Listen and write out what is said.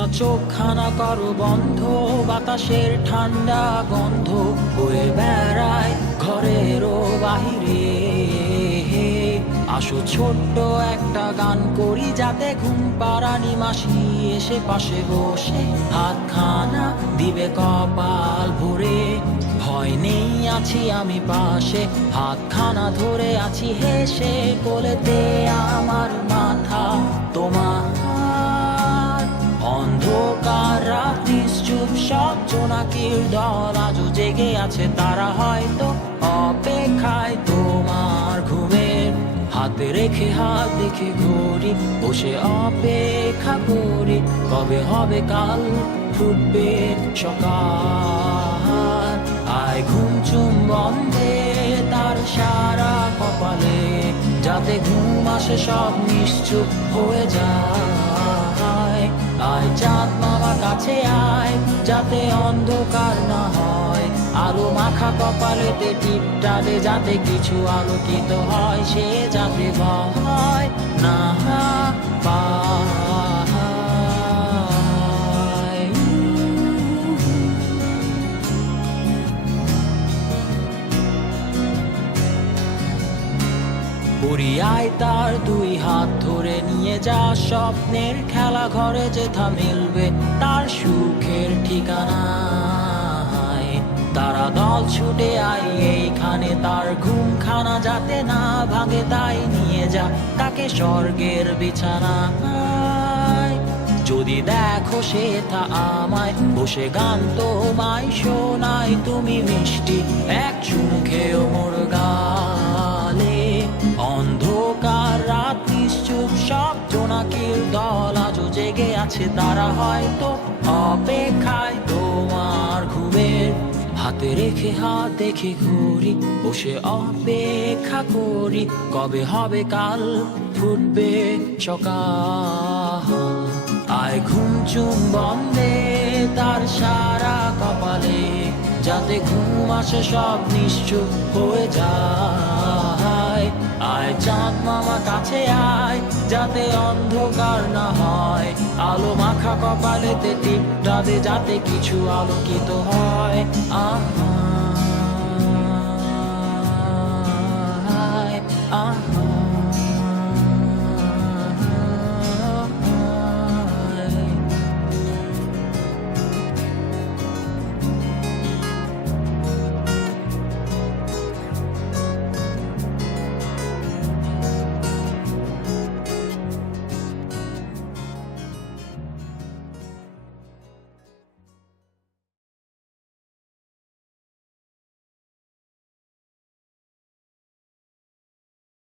খোলা চোখখানা করো বন্ধ, বাতাসের ঠান্ডা গন্ধ বয়ে বেড়ায় ঘরেরও বাহিরে। আসো ছোট্ট একটা গান করি, যাতে ঘুম পাড়ানি মাসি এসে পাশে বসে হাতখানা দিবে কপাল ভরে। ভয় নেই, আছি আমি পাশে, হাতখানা ধরে আছি হেসে, কোলেতে আমার মাথা তোমার। অন্ধকার রাত্রি চুপ, সব জোনাকির দল আজও জেগে আছে, তারা হয়তো অপেক্ষায় তোমার ঘুমের। হাতে রেখে হাত দেখে ঘড়ি, বসে অপেক্ষা করি, কবে হবে কাল, ফুটবে সকাল। আয় ঘুম চুম বন্ধে তার সারা কপালে, যাতে ঘুম আসে সব নিশ্চুপ হয়ে যায়। আয় চাঁদ মামা কাছে আয়, যাতে অন্ধকার না হয়, আলো মাখা কপালেতে টিপটা দে, যাতে কিছু আলোকিত হয়, সে যাতে ভয় না পায়। পরিয়ায় তার দুই হাত ধরে নিয়ে যা, স্বপ্নের খেলা ঘরে যেথা মিলবে তার সুখের ঠিকানা। তারা দল ছুটে আই এইখানে, তার ঘুমখানা যাতে না ভাঙে, তাই নিয়ে যা তাকে স্বর্গের বিছানায়। যদি দেখো সে তা আমায় বসে গান তোমায় শোনায়, তুমি মিষ্টি এক চুমু খেয়েও মোর গালে। অন্ধকার রাত্রি চুপ, সব জোনাকির দল আজও জেগে আছে, তারা হয়তো অপেক্ষায় তোমার ঘুমের। হাতে রেখে হাত দেখে ঘুরি, বসে অপেক্ষা করি, কবে হবে কাল, ফুটবে সকাল। আয় ঘুম চুম বন্ধে তার সারা কপালে, যাতে ঘুম আসে সব নিশ্চুপ হয়ে যায়। আয় চাঁদ মামা কাছে আয়, যাতে অন্ধকার না হয়, আলো মাখা কপালেতে টিপটা দে, যাতে কিছু আলোকিত হয়। আহা